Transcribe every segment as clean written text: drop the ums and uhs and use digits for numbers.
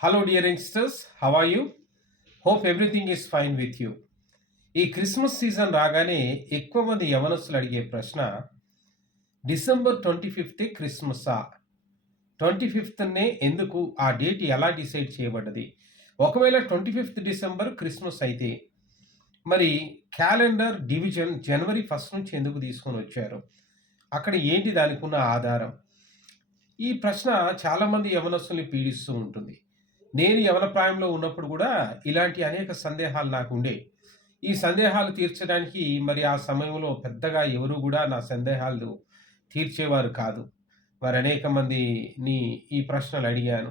Hello, dear youngsters. How are you? Hope everything is fine with you. ఈ Christmas season రాగానే ఎక్కువ మంది యవనస్తులు అడిగే ప్రశ్న డిసెంబర్ 25th క్రిస్మసా? 25th ఎందుకు? ఆ డేట్ ఎలా డిసైడ్ చేయబడ్డది? ఒకవేళ 25th డిసెంబర్ క్రిస్మస్ అయితే మరి క్యాలెండర్ డివిజన్ జనవరి 1 నుంచి ఎందుకు తీసుకొని వచ్చారు? అక్కడ ఏంటి దానికి ఉన్న ఆధారం? ఈ ప్రశ్న చాలామంది యవనస్తుల్ని పీడిస్తూ ఉంటుంది. నేను యవన ప్రాయంలో ఉన్నప్పుడు కూడా ఇలాంటి అనేక సందేహాలు నాకు ఉండేవి. ఈ సందేహాలు తీర్చడానికి మరి ఆ సమయంలో పెద్దగా ఎవరు కూడా నా సందేహాలు తీర్చేవారు కాదు. మరి అనేక మందిని ఈ ప్రశ్నలు అడిగాను.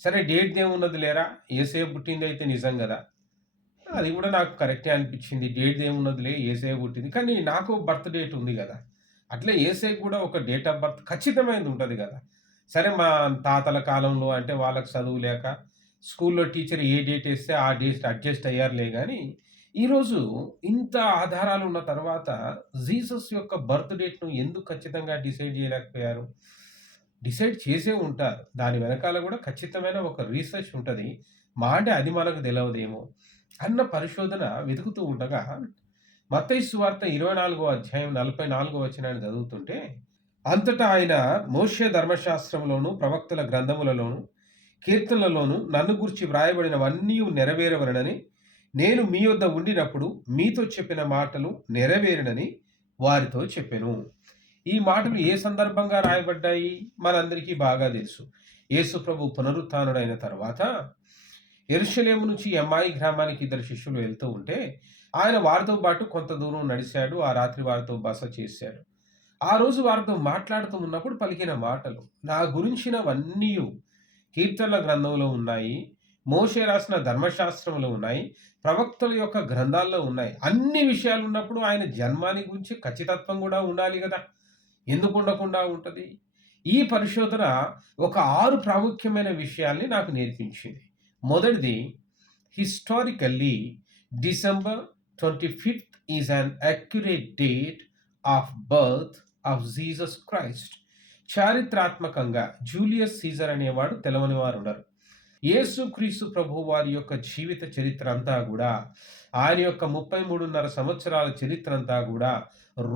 సరే డేట్‌దేమున్నది లేరా? యేసయ్య పుట్టిందైతే నిజం గదా! అది కూడా నాకు కరెక్టే అనిపించింది. డేట్‌దేమున్నదిలే యేసయ్య పుట్టింది. కానీ నాకు బర్త్ డేట్ ఉంది గదా! అట్లే యేసయ్యకి కూడా ఒక డేట్ ఆఫ్ బర్త్ ఖచ్చితమైనది ఉంటది గదా! సరే మా తాతల కాలంలో అంటే వాళ్ళకి చదువు లేక స్కూల్‌లో టీచర్ ఏ డేట్ ఏస్తే ఆ డేట్ అడ్జస్ట్ అయ్యారులే గానీ, ఈరోజు ఇంత ఆధారాలు ఉన్న తర్వాత జీసస్ యొక్క బర్త్ డేట్‌ను ఎందుకు ఖచ్చితంగా డిసైడ్ చేయలేకపోయారు? డిసైడ్ చేసే ఉంటారు. దాని వెనకాల గూడా ఖచ్చితమైన ఒక రీసెర్చ్ ఉంటది. అంటే అది మనకు తెలవదేమో అన్న పరిశోధన వెతుకుతూ ఉండగా మత్తయి సువార్త 24వ అధ్యాయం 44వ వచనాన్ని చదువుతుంటే, అంతటా ఆయన మోషే ధర్మశాస్త్రంలోను, ప్రవక్తల గ్రంథములలోను, కీర్తనలలోను నన్ను గూర్చి వ్రాయబడినవన్నీ నెరవేరవలెనని నేను మీ యొద్ద ఉండినప్పుడు మీతో చెప్పిన మాటలు నెరవేరునని వారితో చెప్పెను. ఈ మాటలు ఏ సందర్భంగా రాయబడ్డాయి? మనందరికీ బాగా తెలుసు. యేసు ప్రభు పునరుత్థానుడైన తర్వాత యెరూషలేము నుంచి ఎమ్మాయి గ్రామానికి ఇద్దరు శిష్యులు వెళ్తూ ఉంటే, ఆయన వారితో పాటు కొంత దూరం నడిచాడు. ఆ రాత్రి వారితో బస చేశాడు. ఆ రోజు వారితో మాట్లాడుతూ ఉన్నప్పుడు పలికిన మాటలు, నా గురించినవన్నీయు కీర్తనల గ్రంథంలో ఉన్నాయి. మోషే రాసిన ధర్మశాస్త్రంలో ఉన్నాయి. ప్రవక్తల యొక్క గ్రంథాల్లో ఉన్నాయి. అన్ని విషయాలు ఉన్నప్పుడు ఆయన జన్మాన్ని గురించి ఖచ్చితత్వం కూడా ఉండాలి గదా! ఎందుకు ఉండకుండా ఉంటది? ఈ పరిశోధన ఒక 6 ప్రాముఖ్యమైన విషయాల్ని నాకు నేర్పించింది. మొదటిది, historically December 25th is an accurate date of birth of Jesus Christ. చారిత్రాత్మకంగా జూలియస్ సీజర్ అనేవాడు తెలవని వారు ఉండరు. యేసుక్రీస్తు ప్రభువు వారి యొక్క జీవిత చరిత్ర అంతా కూడా, ఆయన యొక్క 33.5 సంవత్సరాల చరిత్ర అంతా కూడా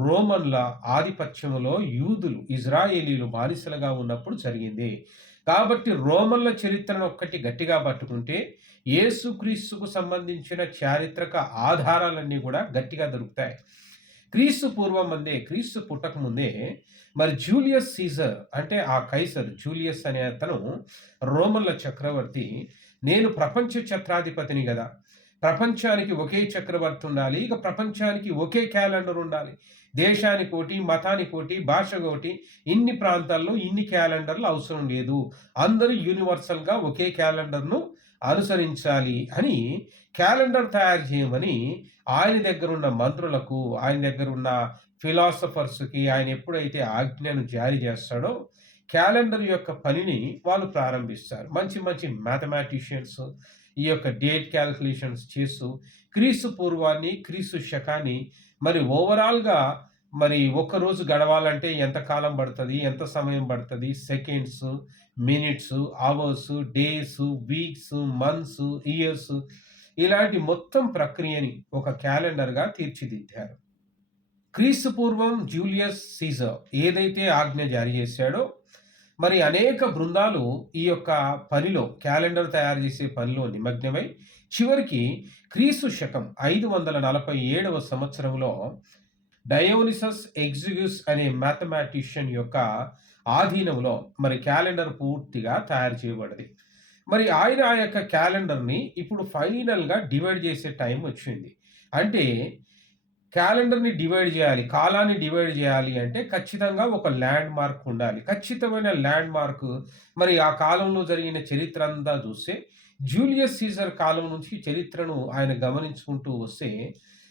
రోమన్ల ఆధిపత్యములో యూదులు, ఇజ్రాయేలీలు బానిసలుగా ఉన్నప్పుడు జరిగింది. కాబట్టి రోమన్ల చరిత్రను ఒక్కటి గట్టిగా పట్టుకుంటే యేసుక్రీస్తుకు సంబంధించిన చారిత్రక ఆధారాలన్నీ కూడా గట్టిగా దొరుకుతాయి. క్రీస్తు పూర్వం అందే, క్రీస్తు పుట్టక ముందే మరి జూలియస్ సీజర్ అంటే ఆ కైసర్ జూలియస్ అనే అతను రోమన్ల చక్రవర్తి. నేను ప్రపంచ ఛత్రాధిపతిని కదా, ప్రపంచానికి ఒకే చక్రవర్తి ఉండాలి, ఇక ప్రపంచానికి ఒకే క్యాలెండర్ ఉండాలి, దేశానికి ఒకటి, మతానికి ఒకటి, భాషకు ఒకటి, ఇన్ని ప్రాంతాల్లో ఇన్ని క్యాలెండర్లు అవసరం లేదు, అందరూ యూనివర్సల్గా ఒకే క్యాలెండర్ను అనుసరించాలి అని క్యాలెండర్ తయారు చేయమని ఆయన దగ్గర ఉన్న మంత్రులకు, ఆయన దగ్గర ఉన్న ఫిలాసఫర్స్‌కి ఆయన ఎప్పుడైతే ఆజ్ఞను జారీ చేస్తాడో, క్యాలెండర్ యొక్క పనిని వాళ్ళు ప్రారంభిస్తారు. మంచి మంచి మ్యాథమెటిషియన్స్ ఈ యొక్క డేట్ క్యాలిక్యులేషన్స్ చేస్తూ క్రీస్తు పూర్వాన్ని, క్రీస్తు శకాన్ని మరి ఓవరాల్‌గా మరి ఒక్కరోజు గడవాలంటే ఎంత కాలం పడతది? ఎంత సమయం పడతది? Seconds, minutes, hours, days, weeks, months, years ఇలాంటి మొత్తం ప్రక్రియని ఒక క్యాలెండర్‌గా తీర్చిదిద్దారు. క్రీస్తు పూర్వం జూలియస్ సీజర్ ఏదైతే ఆజ్ఞ జారీ చేశాడో, మరి అనేక బృందాలు ఈ యొక్క పనిలో, క్యాలెండర్ తయారు చేసే పనిలో నిమగ్నమై చివరికి క్రీస్తు శకం 547వ సంవత్సరంలో డయోనిసస్ ఎగ్జిగ్యూస్ అనే మ్యాథమెటిషియన్ యొక్క ఆధీనంలో మరి క్యాలెండర్ పూర్తిగా తయారు చేయబడింది. మరి ఆయన ఆ యొక్క క్యాలెండర్‌ని ఇప్పుడు ఫైనల్‌గా డివైడ్ చేసే టైం వచ్చింది. అంటే క్యాలెండర్‌ని డివైడ్ చేయాలి, కాలాన్ని డివైడ్ చేయాలి అంటే ఖచ్చితంగా ఒక ల్యాండ్ మార్క్ ఉండాలి. ఖచ్చితమైన ల్యాండ్ మార్క్ మరి ఆ కాలంలో జరిగిన చరిత్ర అంతా చూస్తే, జూలియస్ సీజర్ కాలం నుంచి చరిత్రను ఆయన గమనించుకుంటూ వస్తే,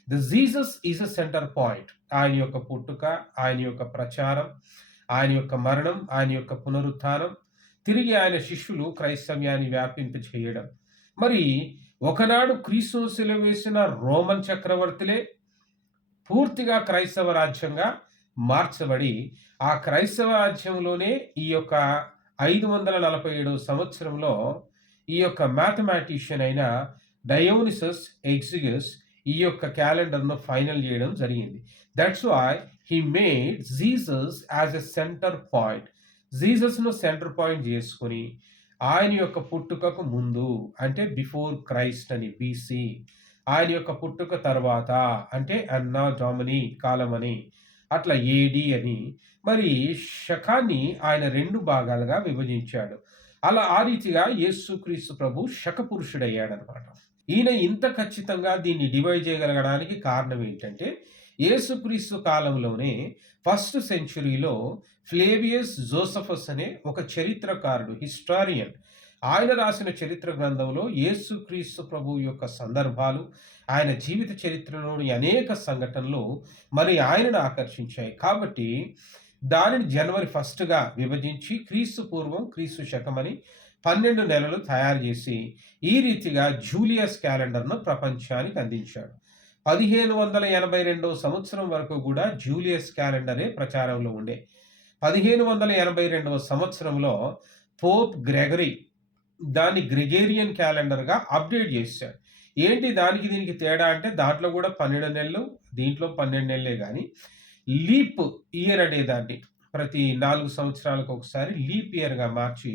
the Jesus is a centre point. ఆయన యొక్క పుట్టుక, ఆయన యొక్క ప్రచారం, ఆయన యొక్క మరణం, ఆయన యొక్క పునరుత్థానం, తిరిగి ఆయన శిష్యులు క్రైస్తవ్యాన్ని వ్యాపింప చేయడం. మరి ఒకనాడు క్రీస్తును సిలువ వేసిన రోమన్ చక్రవర్తులే పూర్తిగా క్రైస్తవ రాజ్యంగా మార్చబడి, ఆ క్రైస్తవ రాజ్యంలోనే ఈ యొక్క 547 సంవత్సరంలో ఈ యొక్క మ్యాథమెటిషియన్ అయిన డయోనిసస్ ఎగ్జిగస్ ఈ యొక్క క్యాలెండర్‌ను ఫైనల్ చేయడం జరిగింది. That's why he made Jesus as a centre point. జీసస్‌ను సెంటర్ పాయింట్ చేసుకొని ఆయన యొక్క పుట్టుకకు ముందు అంటే బిఫోర్ క్రైస్ట్ అని బీసీ, ఆయన యొక్క పుట్టుక తర్వాత అంటే అన్నా డొమిని కాలమని, అట్లా ఏడీ అని మరి శకాన్ని ఆయన 2 భాగాలుగా విభజించాడు. అలా ఆ రీతిగా యేసుక్రీస్తు ప్రభు శక పురుషుడయ్యాడనమాట. ఈయన ఇంత ఖచ్చితంగా దీన్ని డివైడ్ చేయగలగడానికి కారణం ఏంటంటే, యేసుక్రీస్తు కాలంలోనే ఫస్ట్ సెంచురీలో ఫ్లేవియస్ జోసెఫస్ అనే ఒక చరిత్రకారుడు, హిస్టారియన్, ఆయన రాసిన చరిత్ర గ్రంథంలో యేసుక్రీస్తు ప్రభువు యొక్క సందర్భాలు, ఆయన జీవిత చరిత్రలోని అనేక సంఘటనలు మరి ఆయనను ఆకర్షించాయి. కాబట్టి దానిని జనవరి 1గా విభజించి క్రీస్తు పూర్వం, క్రీస్తు శకమని 12 నెలలు తయారు చేసి ఈ రీతిగా జూలియస్ క్యాలెండర్‌ను ప్రపంచానికి అందించాడు. 1582 సంవత్సరం వరకు కూడా జూలియస్ క్యాలెండరే ప్రచారంలో ఉండే. 1582 సంవత్సరంలో పోప్ గ్రెగరీ దాన్ని గ్రెగేరియన్ క్యాలెండర్‌గా అప్‌డేట్ చేశాడు. ఏంటి దానికి దీనికి తేడా అంటే దాంట్లో కూడా 12 నెలలు, దీంట్లో 12 నెలలే గాని లీప్ ఇయర్ అనేదాన్ని ప్రతి 4 సంవత్సరాలకు ఒకసారి లీప్ ఇయర్‌గా మార్చి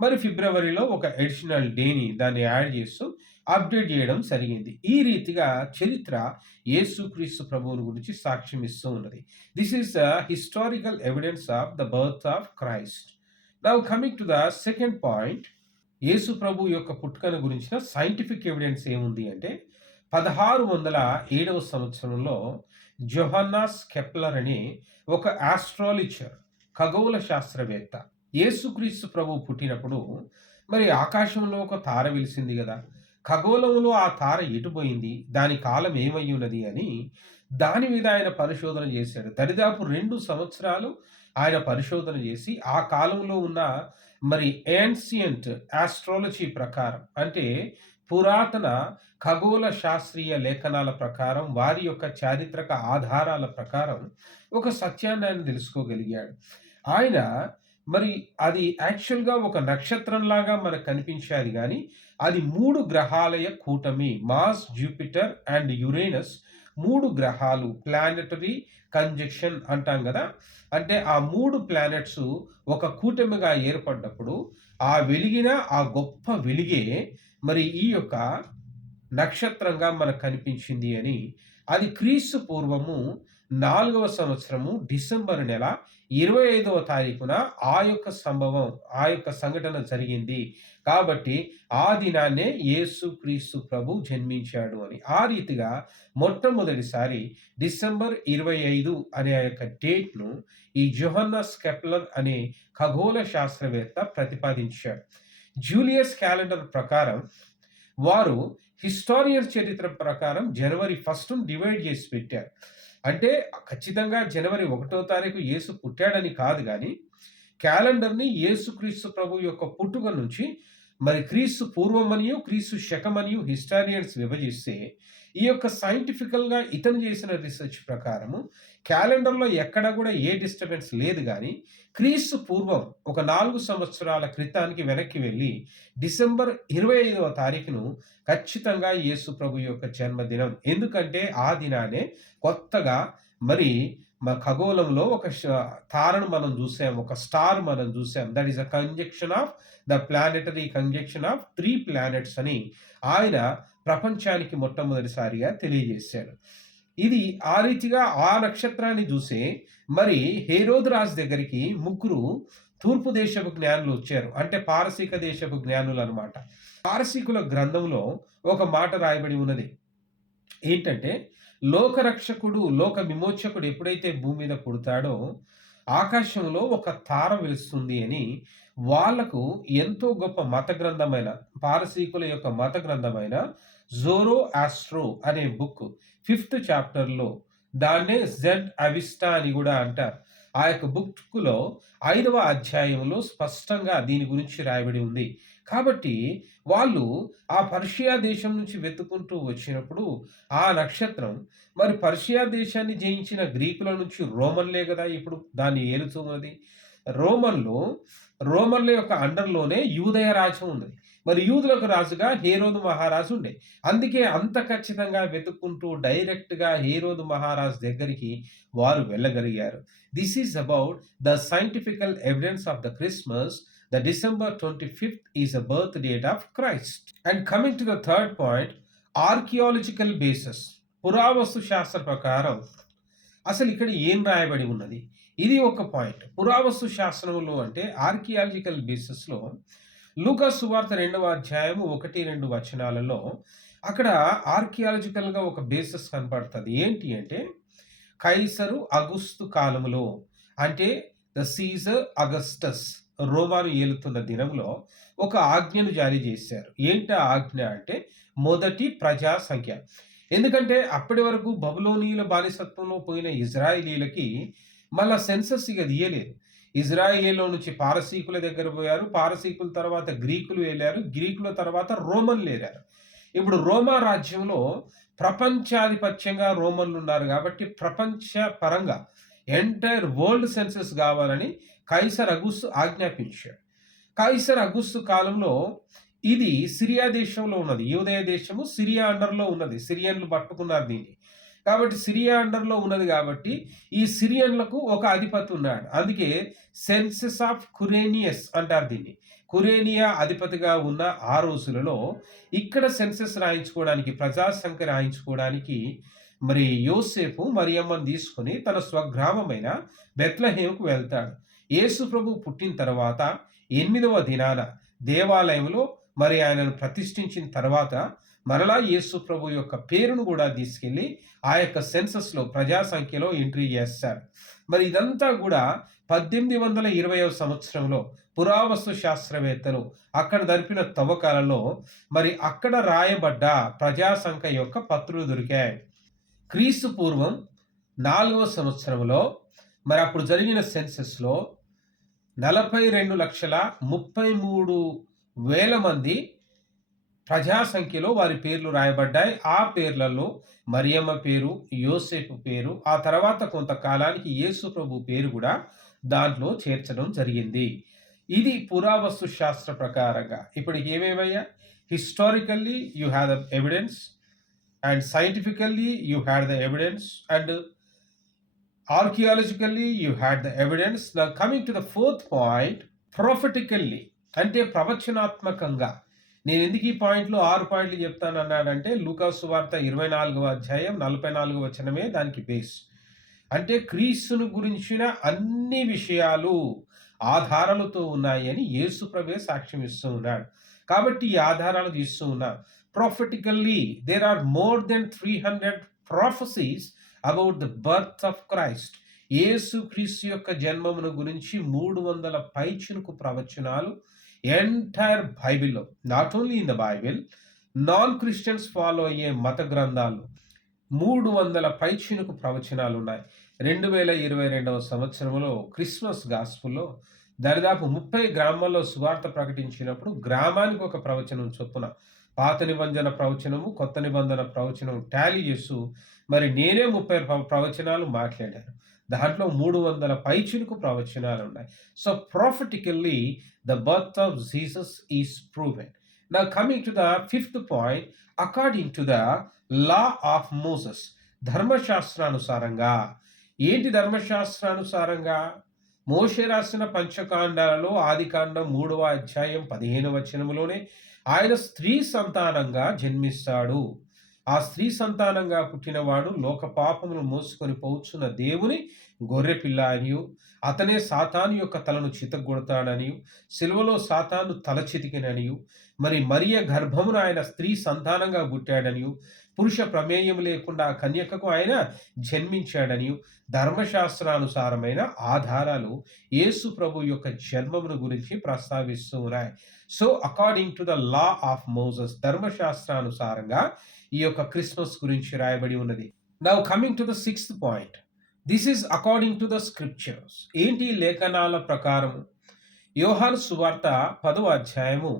మరి ఫిబ్రవరిలో ఒక అడిషనల్ డేని దాన్ని యాడ్ చేస్తూ అప్‌డేట్ చేయడం జరిగింది. ఈ రీతిగా చరిత్ర యేసుక్రీస్తు ప్రభువుని గురించి సాక్ష్యం ఇస్తూ ఉన్నది. This is the historical evidence of the birth of Christ. Now coming to the second point, Yesu ప్రభు యొక్క పుట్టుకను గురించిన సైంటిఫిక్ ఎవిడెన్స్ ఏముంది అంటే 1607 సంవత్సరంలో జోహన్నాస్ కెప్లర్ అనే ఒక ఆస్ట్రాలజర్, ఖగోళ శాస్త్రవేత్త, యేసుక్రీస్తు ప్రభు పుట్టినప్పుడు మరి ఆకాశంలో ఒక తార వెలిసింది కదా, ఖగోళంలో ఆ తార ఎటుపోయింది, దాని కాలం ఏమై ఉన్నది అని దాని మీద ఆయన పరిశోధన చేశాడు. దరిదాపు 2 సంవత్సరాలు ఆయన పరిశోధన చేసి ఆ కాలంలో ఉన్న మరి ఏన్షియంట్ ఆస్ట్రాలజీ ప్రకారం అంటే పురాతన ఖగోళ శాస్త్రీయ లేఖనాల ప్రకారం, వారి యొక్క చారిత్రక ఆధారాల ప్రకారం ఒక సత్యాన్ని ఆయన తెలుసుకోగలిగాడు. ఆయన మరి అది యాక్చువల్‌గా ఒక నక్షత్రంలాగా మనకు కనిపించేది గానీ, అది 3 గ్రహాలయ కూటమి. మార్స్, జూపిటర్ అండ్ యురేనస్ 3 గ్రహాలు ప్లానెటరీ కంజంక్షన్ అంటాం గదా! అంటే ఆ 3 ప్లానెట్స్ ఒక కూటమిగా ఏర్పడ్డప్పుడు ఆ వెలిగిన ఆ గొప్ప వెలుగే మరి ఈ యొక్క నక్షత్రంగా మనకు కనిపించింది అని, అది క్రీస్తు పూర్వము 4వ సంవత్సరము డిసెంబర్ నెల 25వ తారీఖున ఆ యొక్క సంభవం, ఆ యొక్క సంఘటన జరిగింది. కాబట్టి ఆ దినాన్నే యేసుక్రీస్తు ప్రభు జన్మించాడు అని. ఆ రీతిగా మొట్టమొదటిసారి డిసెంబర్ 25 అనే ఆ యొక్క డేట్‌ను ఈ జోహన్నస్ కెప్లర్ అనే ఖగోళ శాస్త్రవేత్త ప్రతిపాదించాడు. జూలియస్ క్యాలెండర్ ప్రకారం వారు హిస్టారియన్ చరిత్ర ప్రకారం జనవరి 1ను డివైడ్ చేసి పెట్టారు. అంటే ఖచ్చితంగా జనవరి 1వ తారీఖు యేసు పుట్టాడని కాదు గానీ, క్యాలెండర్‌ని యేసుక్రీస్తు ప్రభు యొక్క పుట్టుక నుంచి మరి క్రీస్తు పూర్వమనియు, క్రీస్తు శకమనియు హిస్టారియన్స్ విభజిస్తే, ఈ యొక్క సైంటిఫికల్‌గా ఇతను చేసిన రిసర్చ్ ప్రకారము క్యాలెండర్‌లో ఎక్కడ కూడా ఏ డిస్టర్బెన్స్ లేదు గానీ, క్రీస్తు పూర్వం ఒక 4 సంవత్సరాల క్రితానికి వెనక్కి వెళ్లి డిసెంబర్ 25వ తారీఖును ఖచ్చితంగా యేసు ప్రభు యొక్క జన్మదినం. ఎందుకంటే ఆ దినానే కొత్తగా మరి ఖగోళంలో ఒక తారను మనం చూసాం. ఒక స్టార్ మనం చూసాం. That is a conjunction of the planetary conjunction of 3 planets అని ఆయన ప్రపంచానికి మొట్టమొదటిసారిగా తెలియజేశాడు. ఇది ఆ రీతిగా ఆ నక్షత్రాన్ని చూసే మరి హేరోదు రాజు దగ్గరికి ముగ్గురు తూర్పు దేశపు జ్ఞానులు వచ్చారు. అంటే పారసీక దేశపు జ్ఞానులు అన్నమాట. పారసీకుల గ్రంథంలో ఒక మాట రాయబడి ఉన్నది. ఏంటంటే, లోకరక్షకుడు, లోక విమోచకుడు ఎప్పుడైతే భూమి మీద పుడతాడో ఆకాశంలో ఒక తార వెలుస్తుంది అని వాళ్ళకు ఎంతో గొప్ప మత గ్రంథమైన, పారసీకుల యొక్క మత గ్రంథమైన జోరోఆస్ట్రో అనే బుక్ 5th చాప్టర్‌లో, దాన్నే జెడ్ అవిస్టా అని గూడా అంటారు. ఆ యొక్క బుక్‌లో 5వ అధ్యాయంలో స్పష్టంగా దీని గురించి రాయబడి ఉంది. కాబట్టి వాళ్ళు ఆ పర్షియా దేశం నుంచి వెతుక్కుంటూ వచ్చినప్పుడు ఆ నక్షత్రం మరి పర్షియా దేశాన్ని జయించిన గ్రీకుల నుంచి రోమన్లే గదా ఇప్పుడు దాన్ని ఏలుతున్నది. రోమన్లు రోమన్ల యొక్క అండర్‌లోనే యూదయ రాజ్యం ఉన్నది. మరి యూదులకు రాజుగా హేరోదు మహారాజు ఉండే. అందుకే అంత ఖచ్చితంగా వెతుక్కుంటూ డైరెక్ట్‌గా హేరోదు మహారాజు దగ్గరికి వారు వెళ్ళగలిగారు. This is about the scientifical evidence of the Christmas. The December 25th is a birth date of Christ. And coming to the third point, archaeological basis. పురావస్తు శాస్త్ర ప్రకారం అసలు ఇక్కడ ఏం రాయబడి ఉన్నది? ఇది ఒక పాయింట్. పురావస్తు శాస్త్రములు అంటే ఆర్కియాలజికల్ బేసిస్‌లో లూకా సువార్త 2వ అధ్యాయము 1, 2 వచనాలలో అక్కడ ఆర్కియాలజికల్‌గా ఒక బేసిస్ కనపడుతది. ఏంటి అంటే కైసరు అగుస్తు కాలములో అంటే ద సీజర్ అగస్టస్ రోమాను ఏలుతున్న దినంలో ఒక ఆజ్ఞను జారీ చేశారు. ఏంటి ఆ ఆజ్ఞ అంటే మొదటి ప్రజా సంఖ్య. ఎందుకంటే అప్పటి వరకు బబులోనీయుల బానిసత్వంలో పోయిన ఇజ్రాయేలీలకి మళ్ళా సెన్సస్ ఇక తీయలేదు. ఇజ్రాయేల్లో నుంచి పారసీకుల దగ్గర పోయారు. పారసీకుల తర్వాత గ్రీకులు వెళ్ళారు. గ్రీకుల తర్వాత రోమన్లు వెళ్ళారు. ఇప్పుడు రోమా రాజ్యంలో ప్రపంచాధిపత్యంగా రోమన్లు ఉన్నారు కాబట్టి ప్రపంచ పరంగా ఎంటైర్ వరల్డ్ సెన్సస్ కావాలని కైసర్ అగుస్తు ఆజ్ఞాపించాడు. కైసర్ అగుస్తు కాలంలో ఇది సిరియా దేశంలో ఉన్నది. యూదయ దేశము సిరియా అండర్‌లో ఉన్నది. సిరియన్లు పట్టుకున్నారు దీన్ని. కాబట్టి సిరియా అండర్‌లో ఉన్నది కాబట్టి ఈ సిరియన్లకు ఒక అధిపతి ఉన్నాడు. అందుకే సెన్సస్ ఆఫ్ కురేనియస్ అంటారు దీన్ని. కురేనియా అధిపతిగా ఉన్న ఆ రోజులలో ఇక్కడ సెన్సస్ రాయించుకోవడానికి, ప్రజా సంఖ్య రాయించుకోవడానికి మరి యోసేపు మరియమ్మను తీసుకొని తన స్వగ్రామమైన బెత్లెహేముకు వెళ్తాడు. యేసు ప్రభు పుట్టిన తర్వాత 8వ దినాన దేవాలయంలో మరి ఆయనను ప్రతిష్ఠించిన తర్వాత మరలా యేసు ప్రభు యొక్క పేరును కూడా తీసుకెళ్ళి ఆ యొక్క సెన్సస్‌లో ప్రజా సంఖ్యలో ఎంట్రీ చేస్తాడు. మరి ఇదంతా కూడా 1820వ సంవత్సరంలో పురావస్తు శాస్త్రవేత్తలు అక్కడ జరిపిన తవ్వకాలలో మరి అక్కడ రాయబడ్డ ప్రజా సంఖ్య యొక్క పత్రులు దొరికాయి. క్రీస్తు పూర్వం 4వ సంవత్సరంలో మరి అప్పుడు జరిగిన సెన్సస్‌లో 42,33,000 మంది ప్రజా సంఖ్యలో వారి పేర్లు రాయబడ్డాయి. ఆ పేర్లలో మరియమ్మ పేరు, యోసేపు పేరు, ఆ తర్వాత కొంతకాలానికి యేసు ప్రభు పేరు కూడా దాంట్లో చేర్చడం జరిగింది. ఇది పురావస్తు శాస్త్ర ప్రకారంగా. ఇప్పుడు ఏమేమయ్యా? Historically you have the evidence and scientifically you had the evidence and archaeologically you had the evidence. Now coming to the fourth point, prophetically అంటే ప్రవచనాత్మకంగా. నేను ఎందుకు ఈ పాయింట్లు 6 పాయింట్లు చెప్తాను అన్నాడంటే లూకా సువార్త 24వ అధ్యాయం 44వ వచనమే దానికి బేస్. అంటే క్రీస్తును గురించిన అన్ని విషయాలు ఆధారాలతో ఉన్నాయి అని యేసు ప్రభువే సాక్ష్యం ఇస్తూ ఉన్నాడు. కాబట్టి ఈ ఆధారాలు తీస్తూ ఉన్నారు. Prophetically there are more than 300 prophecies about the birth of Christ. Yesu Kreestu యొక్క జన్మమును గురించి 300 పైచినుకు ప్రవచనాలు ఎంటైర్ బైబిల్లో, not only in the Bible, non Christians follow అయ్యే మత గ్రంథాలు 300 పైచినుకు ప్రవచనాలు ఉన్నాయి. 2022వ సంవత్సరంలో క్రిస్మస్ గాస్పుల్లో దరిదాపు 30 గ్రామాల్లో సువార్త ప్రకటించినప్పుడు గ్రామానికి ఒక ప్రవచనం చొప్పున పాత నిబంధన ప్రవచనము, కొత్త నిబంధన ప్రవచనం టాలీ చేస్తూ మరి నేనే 30 ప్రవచనాలు మాట్లాడాను. దాంట్లో 300 పైచిలుకు ప్రవచనాలు ఉన్నాయి. So prophetically the birth of Jesus is proven. Now coming to the fifth point, according to the law of Moses. ధర్మశాస్త్రానుసారంగా. ఏంటి ధర్మశాస్త్రానుసారంగా? మోషే రాసిన పంచకాండాలలో ఆదికాండం 3వ అధ్యాయం 15వ వచనములోనే ఆయన స్త్రీ సంతానంగా జన్మిస్తాడు. ఆ స్త్రీ సంతానంగా పుట్టినవాడు లోక పాపమును మోసుకొని పోవచ్చున్న దేవుని గొర్రెపిల్ల అనియు, అతనే సాతాను యొక్క తలను చితగొడతాడనియు, సిలువలో సాతాను తల చితికిననియు, మరి మరియ గర్భమున ఆయన స్త్రీ సంతానంగా పుట్టాడనియు, పురుష ప్రమేయం లేకుండా కన్యకకు ఆయన జన్మించాడనియు ధర్మశాస్త్రానుసారమైన ఆధారాలు యేసు ప్రభు యొక్క జన్మమును గురించి ప్రస్తావిస్తూ ఉన్నాయి. So according to the law of Moses, ధర్మశాస్త్రానుసారంగా ఈ యొక్క క్రిస్మస్ గురించి రాయబడి ఉన్నది. Now coming to the sixth point, this is according to the scriptures. ఏంటి లేఖనాల ప్రకారం? యోహాను సువార్త 10వ అధ్యాయము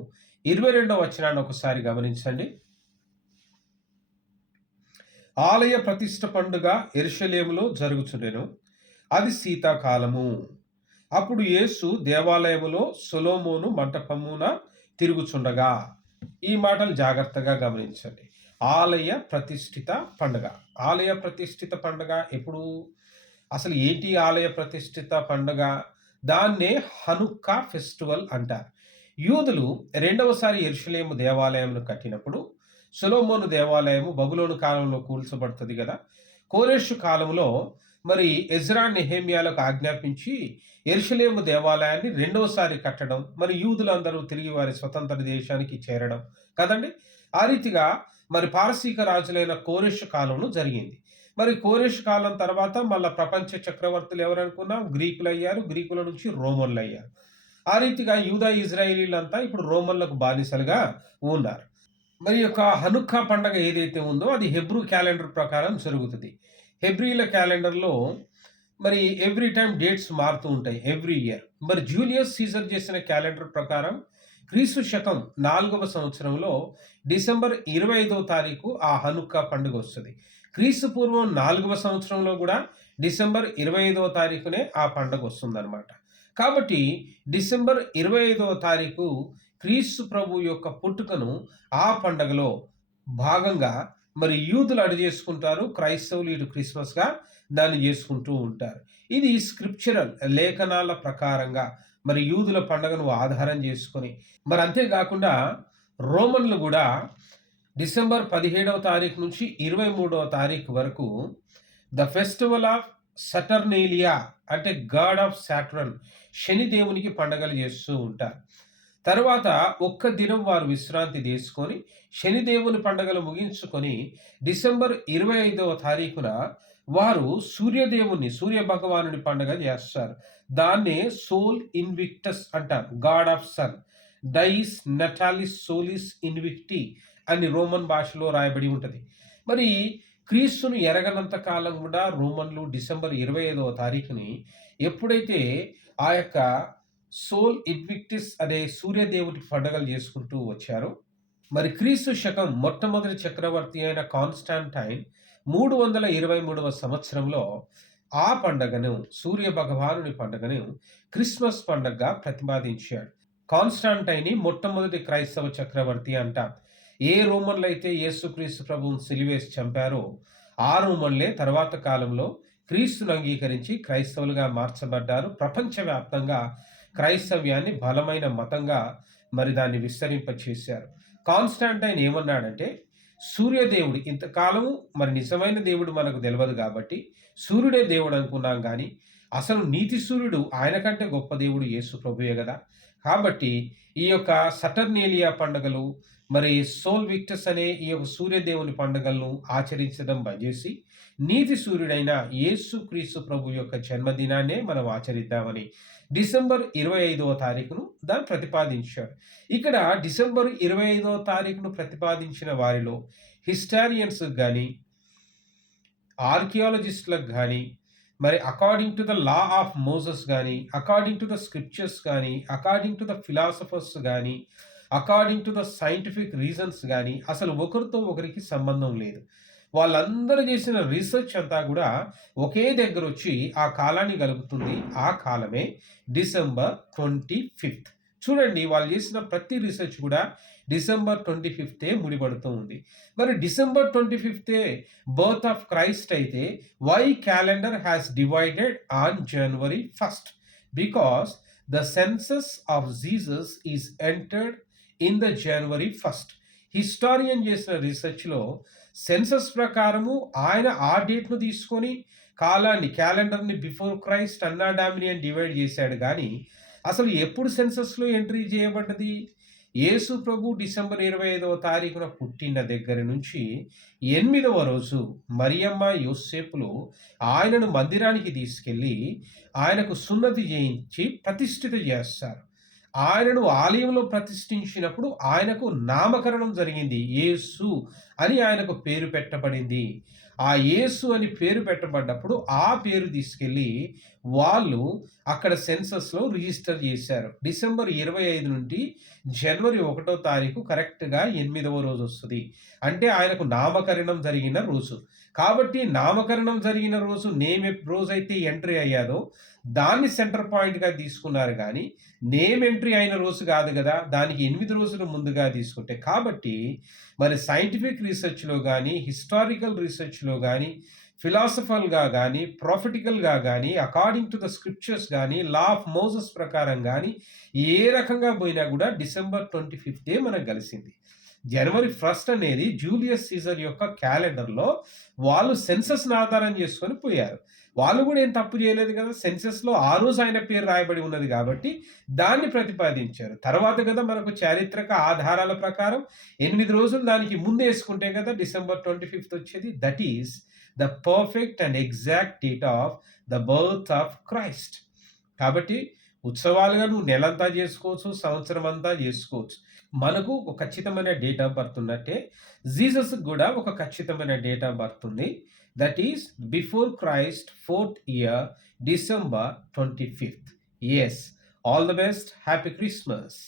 22వ వచనాన్ని ఒకసారి గమనించండి. ఆలయ ప్రతిష్ఠ పండుగ యెరూషలేములో జరుగుచుండెను. అది శీతాకాలము. అప్పుడు యేసు దేవాలయములో సొలొమోను మంటపమున తిరుగుచుండగా. ఈ మాటలు జాగ్రత్తగా గమనించండి. ఆలయ ప్రతిష్ఠిత పండుగ. ఆలయ ప్రతిష్ఠిత పండుగ ఎప్పుడు? అసలు ఏంటి ఆలయ ప్రతిష్ఠిత పండుగ? దాన్నే హనుక్కా ఫెస్టివల్ అంటారు. యూదులు రెండవసారి యెరూషలేము దేవాలయంను కట్టినప్పుడు సొలొమోను దేవాలయము బబులోను కాలంలో కూల్చబడుతుంది కదా. కోరెషు కాలంలో మరి ఎజ్రా నెహెమ్యాలకు ఆజ్ఞాపించి యెరూషలేము దేవాలయాన్ని రెండవసారి కట్టడం, మరి యూదులందరూ తిరిగి వారి స్వతంత్ర దేశానికి చేరడం కదండి. ఆ రీతిగా మరి పారసీక రాజులైన కోరెషు కాలంలో జరిగింది. మరి కోరెషు కాలం తర్వాత మళ్ళా ప్రపంచ చక్రవర్తులు ఎవరనుకున్నాం? గ్రీకులు అయ్యారు. గ్రీకుల నుంచి రోమన్లు అయ్యారు. ఆ రీతిగా యూదా ఇజ్రాయేలీలంతా ఇప్పుడు రోమన్లకు బానిసలుగా ఉన్నారు. మరి యొక్క హనుక్కా పండగ ఏదైతే ఉందో అది హెబ్రూ క్యాలెండర్ ప్రకారం జరుగుతుంది. హెబ్రీల క్యాలెండర్‌లో మరి ఎవ్రీ టైమ్ డేట్స్ మారుతూ ఉంటాయి ఎవ్రీ ఇయర్. మరి జూలియస్ సీజర్ చేసిన క్యాలెండర్ ప్రకారం క్రీస్తు శకం 4వ సంవత్సరంలో డిసెంబర్ 25వ తారీఖు ఆ హనుక్కా పండుగ వస్తది. క్రీస్తు పూర్వం 4వ సంవత్సరంలో కూడా డిసెంబర్ 25వ తారీఖునే ఆ పండుగ వస్తుందన్నమాట. కాబట్టి డిసెంబర్ 25వ తారీఖు క్రీస్తు ప్రభు యొక్క పుట్టుకను ఆ పండగలో భాగంగా మరి యూదులు అడు చేసుకుంటారు. క్రైస్తవులు ఇటు క్రిస్మస్‌గా దాన్ని చేసుకుంటూ ఉంటారు. ఇది స్క్రిప్చరల్ లేఖనాల ప్రకారంగా మరి యూదుల పండగను ఆధారం చేసుకొని, మరి అంతేకాకుండా రోమన్లు కూడా డిసెంబర్ 17వ తారీఖు నుంచి 23వ తారీఖు వరకు ద ఫెస్టివల్ ఆఫ్ సటర్నేలియా అంటే గాడ్ ఆఫ్ సాటర్న్, శని దేవునికి పండగలు చేస్తూ ఉంటారు. తర్వాత ఒక్క దినం వారు విశ్రాంతి తీసుకొని శనిదేవుని పండగలు ముగించుకొని డిసెంబర్ 25వ తారీఖున వారు సూర్య భగవానుడి పండగ చేస్తారు. దాన్నే సోల్ ఇన్విక్టస్ అంటారు. God of sun, Dies Natalis Solis Invicti అని రోమన్ భాషలో రాయబడి ఉంటుంది. మరి క్రీస్తును ఎరగనంత కాలం కూడా రోమన్లు డిసెంబర్ 25వ తారీఖుని ఎప్పుడైతే ఆ యొక్క సోల్ ఇన్విక్టిస్ అనే సూర్యదేవుడి పండుగలు చేసుకుంటూ వచ్చారో, మరి క్రీస్తు శకం మొట్టమొదటి చక్రవర్తి అయిన కాన్స్టాంటైన్ 323వ సంవత్సరంలో ఆ పండగను, సూర్య భగవానుని పండుగను క్రిస్మస్ పండగగా ప్రతిపాదించాడు. కాన్స్టాంటైన్ని మొట్టమొదటి క్రైస్తవ చక్రవర్తి అంటాం. ఏ రోమన్లు అయితే యేసుక్రీస్తు ప్రభువును సిలువేసి చంపారో ఆ రోమన్లే తర్వాత కాలంలో క్రీస్తును అంగీకరించి క్రైస్తవులుగా మార్చబడ్డారు. ప్రపంచవ్యాప్తంగా క్రైస్తవ్యాన్ని బలమైన మతంగా మరి దాన్ని విస్తరింపచేశారు. కాన్స్టాంటైన్ ఏమన్నాడంటే, సూర్యదేవుడు ఇంతకాలము మరి నిజమైన దేవుడు మనకు తెలియదు కాబట్టి సూర్యుడే దేవుడు అనుకున్నాం కానీ అసలు నీతి సూర్యుడు ఆయన కంటే గొప్ప దేవుడు యేసు ప్రభువే కదా. కాబట్టి ఈ యొక్క సటర్నేలియా పండుగలు మరి సోల్ విక్టస్ అనే ఈ యొక్క సూర్యదేవుని పండుగలను ఆచరించడం బంజేసి నీతి సూర్యుడైన యేసు క్రీస్తు ప్రభు యొక్క జన్మదినాన్నే మనం ఆచరిద్దామని డిసెంబర్ 25వ తారీఖును దాన్ని ప్రతిపాదించాడు. ఇక్కడ డిసెంబర్ 25వ తారీఖును ప్రతిపాదించిన వారిలో హిస్టారియన్స్ కానీ, ఆర్కియాలజిస్టులకు కానీ, మరి according to the law of Moses కానీ, అకార్డింగ్ టు ద స్క్రిప్చర్స్ కానీ, అకార్డింగ్ టు ద ఫిలాసఫర్స్ కానీ, according to the scientific reasons కానీ అసలు ఒకరితో ఒకరికి సంబంధం లేదు. వాళ్ళందరూ చేసిన రీసెర్చ్ అంతా కూడా ఒకే దగ్గర వచ్చి ఆ కాలాన్ని కలుపుతుంది. ఆ కాలమే డిసెంబర్ 25th. చూడండి, వాళ్ళు చేసిన ప్రతి రీసెర్చ్ కూడా డిసెంబర్ 25th ముడిపడుతూ ఉంది. మరి December 25th birth of Christ అయితే why calendar has divided on January 1st? Because the census of Jesus is entered in the January 1st. Historian చేసిన రీసెర్చ్లో సెన్సస్ ప్రకారము ఆయన ఆ డేట్ను తీసుకొని కాలాన్ని, క్యాలెండర్ని బిఫోర్ క్రైస్ట్ అన్నా డామిని అని డివైడ్ చేశాడు. కానీ అసలు ఎప్పుడు సెన్సస్లో ఎంట్రీ చేయబడ్డది? యేసు ప్రభు డిసెంబర్ 25వ తారీఖున పుట్టిన దగ్గర నుంచి 8వ రోజు మరియమ్మ యోసేపులు ఆయనను మందిరానికి తీసుకెళ్ళి ఆయనకు సున్నతి చేయించి ప్రతిష్ఠిత చేస్తారు. ఆయనను ఆలయంలో ప్రతిష్ఠించినప్పుడు ఆయనకు నామకరణం జరిగింది. యేసు అని ఆయనకు పేరు పెట్టబడింది. ఆ యేసు అని పేరు పెట్టబడ్డప్పుడు ఆ పేరు తీసుకెళ్ళి వాళ్ళు అక్కడ సెన్సస్‌లో రిజిస్టర్ చేశారు. డిసెంబర్ 25 నుండి జనవరి 1వ తారీఖు కరెక్ట్‌గా 8వ రోజు వస్తది. అంటే ఆయనకు నామకరణం జరిగిన రోజు. కాబట్టి నామకరణం జరిగిన రోజు నేమ్ రోజైతే ఎంట్రీ అయ్యాదో దాన్ని సెంటర్ పాయింట్‌గా తీసుకున్నారు గానీ, నేమ్ ఎంట్రీ అయిన రోజు గాదు గదా! దానికి 8 రోజులు ముందుగా తీసుకుంటే. కాబట్టి మరి సైంటిఫిక్ రిసర్చ్‌లో గానీ, హిస్టారికల్ రిసర్చ్‌లో గానీ, ఫిలాసఫల్‌గా గానీ, ప్రొఫెటికల్‌గా గానీ, అకార్డింగ్ టు ద స్క్రిప్చర్స్ గానీ, లా ఆఫ్ మోసెస్ ప్రకారం గానీ, ఏ రకంగా బోయినా గూడా డిసెంబర్ 25థే మనకు గలిసింది. జనవరి 1 అనేది జూలియస్ సీజర్ యొక్క క్యాలెండర్‌లో వాళ్ళు సెన్సస్‌ని ఆధారం చేసుకొని పోయారు. వాళ్ళు గూడా ఏం తప్పు జేయలేదు గదా! సెన్సస్‌లో ఆ రోజు ఆయన పేరు రాయబడి ఉన్నది గాబట్టి, దాన్ని ప్రతిపాదించారు. తర్వాత గదా మనకు చారిత్రక ఆధారాల ప్రకారం 8 రోజులు దానికి ముందేసుకుంటే గదా డిసెంబర్ 25థ్ వచ్చేది. That is the perfect and exact date of the birth of Christ. కాబట్టి ఉత్సవాలుగా నువ్వు నెలంతా జేసుకోవచ్చు, సంవత్సరం అంతా జేసుకోవచ్చు. మనకు ఒక ఖచ్చితమైన డేట్ ఆఫ్ బర్త్ ఉన్నట్టే, జీసస్‌కి గూడా ఒక ఖచ్చితమైన డేట్ ఆఫ్ బర్త్ ఉంది. That is before Christ 4th year December 25th. Yes. All the best. Happy Christmas.